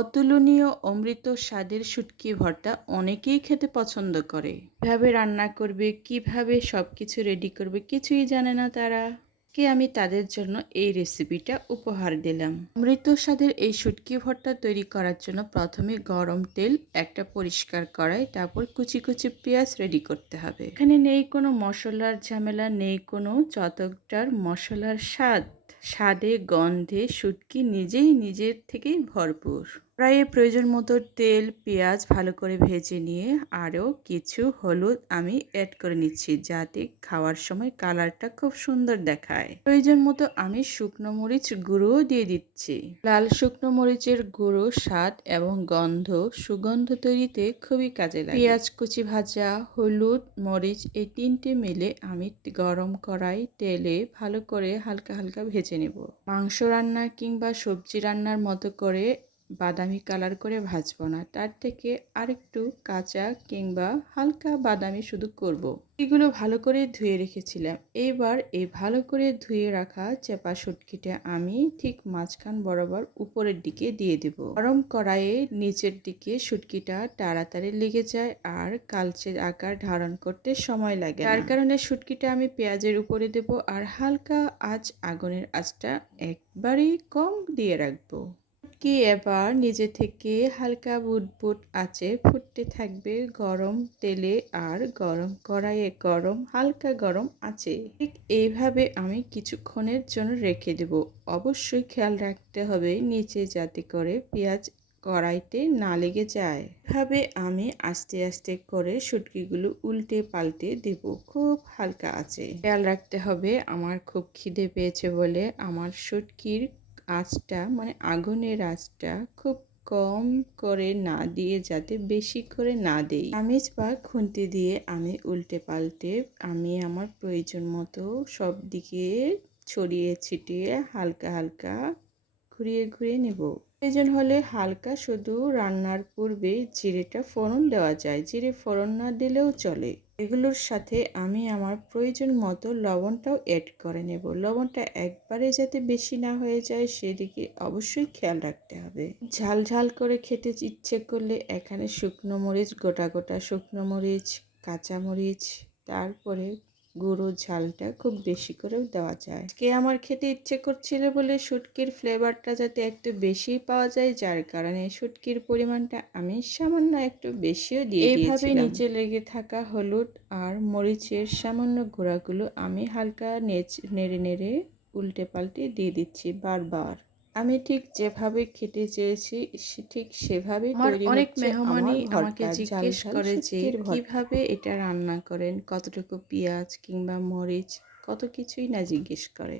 অতুলনীয় অমৃত স্বাদের শুটকি ভর্তা অনেকেই খেতে পছন্দ করে। কিভাবে রান্না করবে, কিভাবে সবকিছু রেডি করবে কিছুই জানে না তারা। আমি তাদের জন্য এই রেসিপিটা উপহার দিলাম। অমৃত স্বাদের এই শুটকি ভর্তা তৈরি করার জন্য প্রথমে গরম তেল, একটা পরিষ্কার কড়াই, তারপর কুচি কুচি পেঁয়াজ রেডি করতে হবে। এখানে নেই কোনো মশলার ঝামেলা, নেই কোনো চটকদার মশলার স্বাদে গন্ধে শুটকি নিজেই নিজের থেকেই ভরপুর। প্রায় প্রয়োজন মতো তেল, পেঁয়াজ ভালো করে ভেজে নিয়ে আরও কিছু হলুদ আমি অ্যাড করে নিচ্ছি, যাতে খাওয়ার সময় কালারটা খুব সুন্দর দেখায়। প্রয়োজন মতো আমি শুকনো মরিচ গুঁড়োও দিয়ে দিচ্ছি। লাল শুকনো মরিচের গুঁড়ো স্বাদ এবং সুগন্ধ তৈরিতে খুবই কাজে লাগে। পেঁয়াজ কুচি ভাজা, হলুদ, মরিচ এই তিনটে মিলে আমি গরম কড়াই তেলে ভালো করে হালকা হালকা ভেজে নেব। মাংস রান্না কিংবা সবজি রান্নার মতো করে বাদামি কালার করে ভাজবো না, তার থেকে আরেকটু কাঁচা কিংবা হালকা বাদামি শুধু করব। এগুলো ভালো করে ধুয়ে রেখেছিলাম। এবার এই ভালো করে ধুয়ে রাখা চেপা শুটকিটা আমি ঠিক মাঝখান বরাবর উপরের দিকে দিয়ে দেব। গরম কড়াইয়ে নিচের দিকে শুটকিটা তাড়াতাড়ি লেগে যায় আর কালচে আকার ধারণ করতে সময় লাগে না। তার কারণে শুটকিটা আমি পেঁয়াজের উপরে দেব আর হালকা আগুনের আঁচটা একবারেই কম দিয়ে রাখবো। এবার নিজে থেকে হালকা বুটবুট আঁচে ফুটতে থাকবে গরম তেলে আর গরম কড়াইয়ে হালকা গরম আঁচে। ঠিক এইভাবে আমি কিছুক্ষণের জন্য রেখে দেব। অবশ্যই খেয়াল রাখতে হবে নিচে যাতে করে পেঁয়াজ কড়াইতে না লেগে যায়। এভাবে আমি আস্তে আস্তে করে শুটকিগুলো উল্টে পাল্টে দেব খুব হালকা আঁচে। খেয়াল রাখতে হবে আমার খুব খিদে পেয়েছে বলে আমার শুটকির আঁচটা আগুনের আঁচটা খুব কম করে না দিয়ে যাতে বেশি করে না দেই। চামিচ বা খুন্তি দিয়ে আমি উল্টে পাল্টে আমি আমার প্রয়োজন মতো সব দিকে ছড়িয়ে ছিটিয়ে হালকা হালকা ঘুরিয়ে ঘুরিয়ে নেব। প্রয়োজন হলে হালকা শুধু রান্নার পূর্বে জিরেটা ফোড়ন দেওয়া যায়, জিরে ফোড়ন না দিলেও চলে। এগুলোর সাথে আমি আমার প্রয়োজন মতো লবণটাও অ্যাড করে নেব। লবণটা একবারে যাতে বেশি না হয়ে যায় সেদিকে অবশ্যই খেয়াল রাখতে হবে। ঝাল ঝাল করে খেতে ইচ্ছে করলে এখানে শুকনো মরিচ, গোটা গোটা শুকনো মরিচ, কাঁচা মরিচ, তারপরে গুঁড়ো ঝালটা খুব বেশি করেও দেওয়া যায়। আমার খেতে ইচ্ছে করছিল বলে শুটকির ফ্লেভারটা যাতে একটু বেশি পাওয়া যায়, যার কারণে শুটকির পরিমাণটা আমি সামান্য একটু বেশিও দিয়ে দিয়েছিলাম। এইভাবে নিচে লেগে থাকা হলুদ আর মরিচের সামান্য গুঁড়াগুলো আমি হালকা নেড়ে নেড়ে উল্টে পাল্টে দিয়ে দিচ্ছি বারবার। আমি ঠিক যেভাবে খেতে চেয়েছি ঠিক সেভাবে তৈরি হচ্ছে। অনেক মেহমানই আমাকে জিজ্ঞেস করে যে কিভাবে এটা রান্না করেন, কতটুকু পেঁয়াজ কিংবা মরিচ, কত কিছুই না জিজ্ঞেস করে।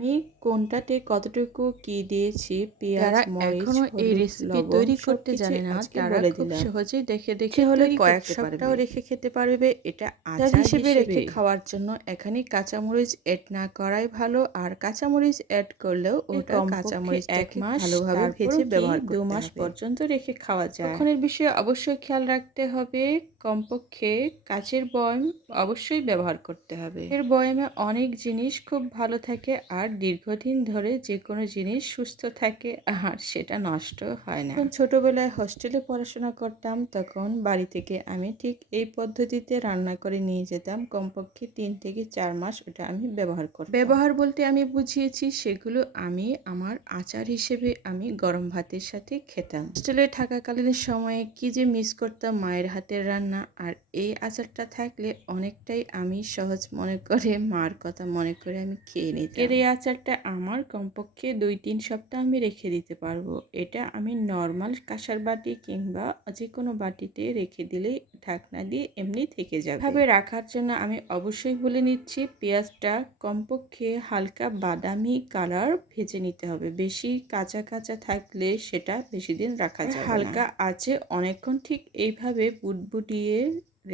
আমি কোনটাতে কতটুকু কি দিয়েছি, পেঁয়াজ, মরিচ, এখনো এই রেসিপি তৈরি করতে জানে না তারা খুব সহজেই দেখে দেখে হলে কয়েক সপ্তাহ রেখে খেতে পারবে। এটা আচার হিসেবে রেখে খাওয়ার জন্য এখানে কাঁচামরিচ অ্যাড না করাই ভালো, আর কাঁচামরিচ অ্যাড করলেও ওটা কাঁচামরিচ 1 মাস ভালোভাবে ভেজে ব্যবহার করতে হবে। 2 মাস পর্যন্ত রেখে খাওয়া যায়। তখনের বিষয়ে অবশ্যই খেয়াল রাখতে হবে, কমপক্ষে কাচের বয়ম অবশ্যই ব্যবহার করতে হবে। এর বয়মে অনেক জিনিস খুব ভালো থাকে আর দীর্ঘদিন ধরে যে কোনো জিনিস সুস্থ থাকে আর সেটা নষ্ট হয় না। ছোটবেলায় হোস্টেলে পড়াশোনা করতাম, তখন বাড়ি থেকে আমি ঠিক এই পদ্ধতিতে রান্না করে নিয়ে যেতাম। কমপক্ষে 3 থেকে 4 মাস ওটা আমি ব্যবহার করতাম। ব্যবহার বলতে আমি বুঝিয়েছি সেগুলো আমি আমার আচার হিসেবে আমি গরম ভাতের সাথে খেতাম। হোস্টেলে থাকাকালীন সময়ে কি যে মিস করতাম মায়ের হাতের রান্না, আর এই আচারটা থাকলে অনেকটাই আমি সহজ মনে করে মার কথা মনে করে আমি খেয়ে নিতাম। এই আচারটা আমার কমপক্ষে 2-3 সপ্তাহ আমি রেখে দিতে পারবো। এটা আমি নর্মাল কাঁসার বাটি কিংবা যে কোনো বাটিতে রেখে দিলেই ঢাকনা দিয়ে এমনি থেকে যাবে। এভাবে রাখার জন্য আমি অবশ্যই বলে নিচ্ছি, পেঁয়াজটা কমপক্ষে হালকা বাদামি কালার ভেজে নিতে হবে। বেশি কাঁচা কাঁচা থাকলে সেটা বেশি দিন রাখা যাবে না। হালকা আঁচে অনেকক্ষণ ঠিক এইভাবে বুটবুটিয়ে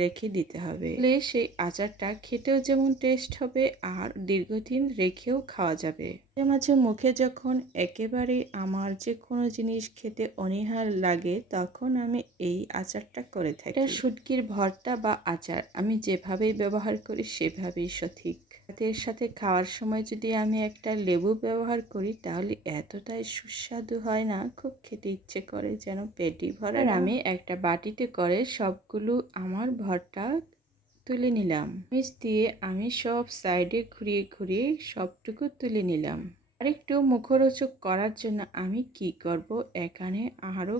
রেখে দিতে হবে। সেই আচারটা খেতেও যেমন টেস্ট হবে আর দীর্ঘদিন রেখেও খাওয়া যাবে। মাঝে মুখে যখন একেবারে আমার যে কোনো জিনিস খেতে অনীহা লাগে তখন আমি এই আচারটা করে থাকি। এটা শুটকির ভর্তা বা আচার আমি যেভাবেই ব্যবহার করি সেভাবেই সঠিক। ভাতের সাথে খাওয়ার সময় যদি আমি একটা লেবু ব্যবহার করি তাহলে এতটাই সুস্বাদু হয় না, খুব খেতে ইচ্ছে করে যেন পেটই ভরে। আর আমি একটা বাটিতে করে সবগুলো আমার ভর্তা তুলে নিলাম। চামচ দিয়ে আমি সব সাইডে ঘুরিয়ে ঘুরিয়ে সবটুকু তুলে নিলাম। আরেকটু মুখরোচক করার জন্য আমি কি করব, এখানে আরও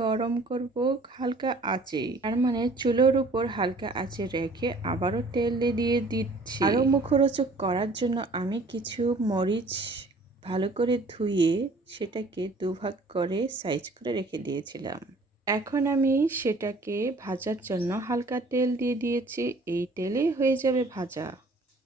গরম করব হালকা আঁচে। তার মানে চুলোর উপর হালকা আঁচে রেখে আবারও তেল দিয়ে দিচ্ছি। আরও মুখরোচক করার জন্য আমি কিছু মরিচ ভালো করে ধুয়ে সেটাকে দুভাগ করে সাইজ করে রেখে দিয়েছিলাম। এখন আমি সেটাকে ভাজার জন্য হালকা তেল দিয়ে দিয়েছি। এই তেলেই হয়ে যাবে ভাজা।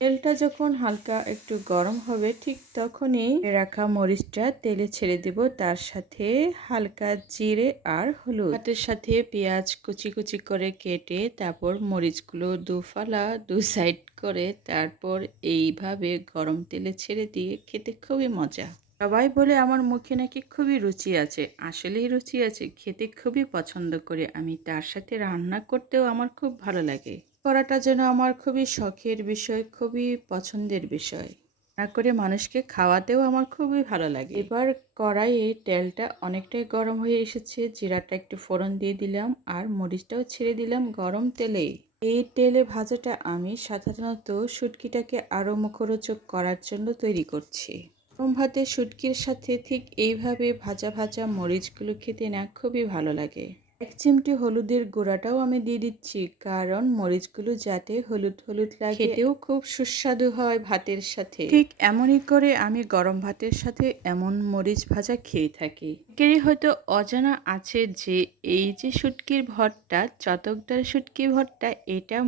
তেলটা যখন হালকা একটু গরম হবে ঠিক তখনই রাখা মরিচটা তেলে ছেড়ে দেব, তার সাথে হালকা জিরে আর হলুদ। ভাতের সাথে পেঁয়াজ কুচি কুচি করে কেটে তারপর মরিচগুলো দুফালা দু সাইড করে তারপর এইভাবে গরম তেলে ছেড়ে দিয়ে খেতে খুবই মজা। সবাই বলে আমার মুখে নাকি খুবই রুচি আছে, আসলেই রুচি আছে, খেতে খুবই পছন্দ করে আমি। তার সাথে রান্না করতেও আমার খুব ভালো লাগে। করাটা যেন আমার খুবই শখের বিষয়, খুবই পছন্দের বিষয়। রান্না করে মানুষকে খাওয়াতেও আমার খুবই ভালো লাগে। এবার কড়াইয়ে তেলটা অনেকটাই গরম হয়ে এসেছে, জিরাটা একটু ফোড়ন দিয়ে দিলাম আর মরিচটাও ছেড়ে দিলাম গরম তেলে। এই তেলে ভাজাটা আমি সাধারণত শুটকিটাকে আরও মুখরোচক করার জন্য তৈরি করছি। গরম ভাতে শুটকির সাথে ঠিক এইভাবে ভাজা ভাজা মরিচগুলো খেতে না খুবই ভালো লাগে। এক চিমটি হলুদের গুঁড়াটাও আমি দিয়ে দিচ্ছি, কারণ মরিচগুলো যাতে হলুদ হলুদ লাগে, খেতেও খুব সুস্বাদু হয় ভাতের সাথে। ঠিক এমনই করে আমি গরম ভাতের সাথে এমন মরিচ ভাজা খেয়ে থাকি। অনেকেরই হয়তো অজানা আছে যে এই যে শুটকির ভর্তা, চটকদার শুটকি ভর্তা, এটা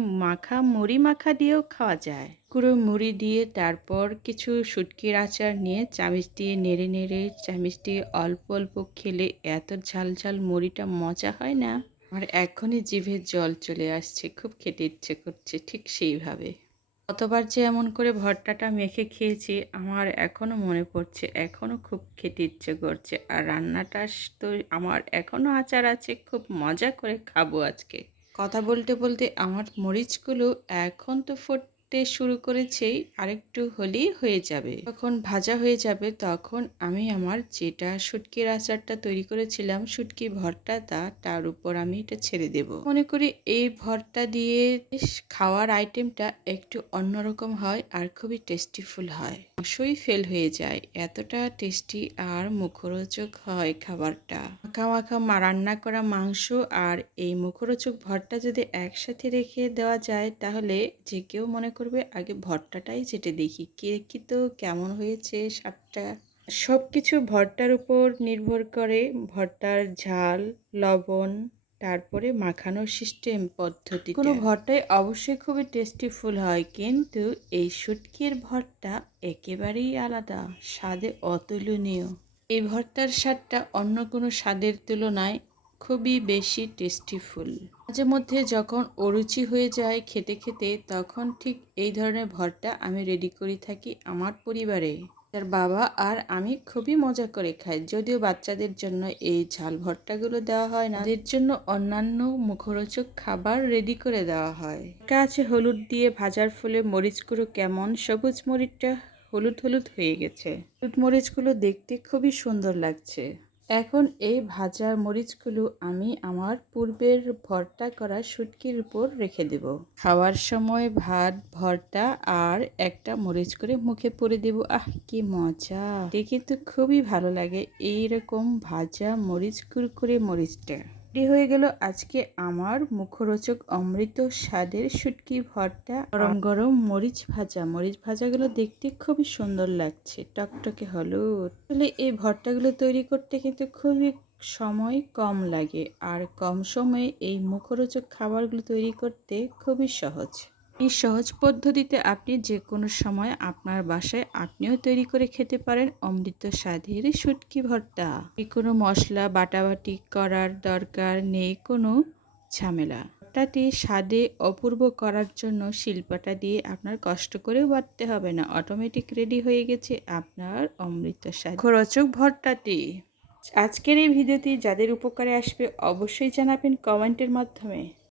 মুড়ি মাখা দিয়েও খাওয়া যায়। গুঁড়ো মুড়ি দিয়ে তারপর কিছু শুটকির আচার নিয়ে চামচ দিয়ে নেড়ে নেড়ে চামচ দিয়ে অল্প অল্প খেলে এত ঝাল ঝাল মুড়িটা মজা হয় না, আমার এখনই জিভে জল চলে আসছে, খুব খেতে ইচ্ছে করছে ঠিক সেইভাবে। কতবার যে এমন করে ভর্তাটা মেখে খেয়েছি আমার এখনও মনে পড়ছে, এখনও খুব খেতে ইচ্ছে করছে। আর রান্নাটা তো আমার এখনও আচার আছে, খুব মজা করে খাবো আজকে। কথা বলতে বলতে আমার মরিচগুলো এখন তো ফুটতে শুরু করেছেই, আরেকটু হলেই হয়ে যাবে। যখন ভাজা হয়ে যাবে তখন আমি আমার যেটা শুটকির আচারটা তৈরি করেছিলাম, শুটকি ভর্তাটা, তার উপর আমি এটা ছেড়ে দেব। মনে করি এই ভর্তা দিয়ে খাওয়ার আইটেমটা একটু অন্যরকম হয় আর খুবই টেস্টিফুল হয়। মাংসই ফেল হয়ে যায়, এতটা টেস্টি আর মুখরোচক হয় খাবারটা। মাখা মাখা রান্না করা মাংস আর এই মুখরোচক ভর্তা যদি একসাথে রেখে দেওয়া যায় তাহলে যে কেউ মনে করবে আগে ভর্তাটাই চেটে দেখি কি তো কেমন হয়েছে স্বাদটা। সব কিছু ভর্তার উপর নির্ভর করে, ভর্তার ঝাল, লবণ, তারপরে মাখানোর সিস্টেম পদ্ধতি। কোনো ভর্তাই অবশ্যই খুবই টেস্টিফুল হয়, কিন্তু এই শুটকির ভর্তা একেবারেই আলাদা, স্বাদে অতুলনীয়। এই ভর্তার স্বাদটা অন্য কোনো স্বাদের তুলনায় খুবই বেশি টেস্টিফুল। মাঝে মধ্যে যখন অরুচি হয়ে যায় খেতে খেতে তখন ঠিক এই ধরনের ভর্তা আমি রেডি করে থাকি আমার পরিবারে। তার বাবা আর আমি খুবই মজা করে খাই। যদিও বাচ্চাদের জন্য এই ঝাল ভর্তাগুলো দেওয়া হয় না, এদের জন্য অন্যান্য মুখরোচক খাবার রেডি করে দেওয়া হয়। আছে হলুদ দিয়ে ভাজার ফলে মরিচগুলো কেমন সবুজ মরিচটা হলুদ হলুদ হয়ে গেছে। হলুদ মরিচগুলো দেখতে খুবই সুন্দর লাগছে। এখন এই ভাজা মরিচগুলো আমি আমার পূর্বের ভর্তা করা শুটকির উপর রেখে দেব। খাওয়ার সময় ভাত, ভর্তা আর একটা মরিচ করে মুখে পুরে দেব। আহ কি মজা! এটা কিন্তু খুবই ভালো লাগে এইরকম ভাজা মরিচ, কুরকুরে মরিচটা। রেডি হয়ে গেল আজকে আমার মুখরোচক অমৃত স্বাদের শুটকি ভর্তা। গরম গরম মরিচ ভাজাগুলো দেখতে খুবই সুন্দর লাগছে, টকটকে হলুদ। আসলে এই ভর্তাগুলো তৈরি করতে কিন্তু খুবই সময় কম লাগে, আর কম সময়ে এই মুখরোচক খাবারগুলো তৈরি করতে খুবই সহজ। এই সহজ পদ্ধতিতে আপনি যে কোনো সময় আপনার বাসায় আপনিও তৈরি করে খেতে পারেন অমৃত স্বাদের শুটকি ভর্তা। এই কোনো মশলা বাটাবাটি করার দরকার নেই, কোনো ঝামেলা। ভর্তাটি স্বাদে অপূর্ব করার জন্য শিলপাটা দিয়ে আপনার কষ্ট করেও বাটতে হবে না, অটোমেটিক রেডি হয়ে গেছে আপনার অমৃত স্বাদ মুখরোচক ভর্তাটি। আজকের এই ভিডিওটি যাদের উপকারে আসবে অবশ্যই জানাবেন কমেন্টের মাধ্যমে।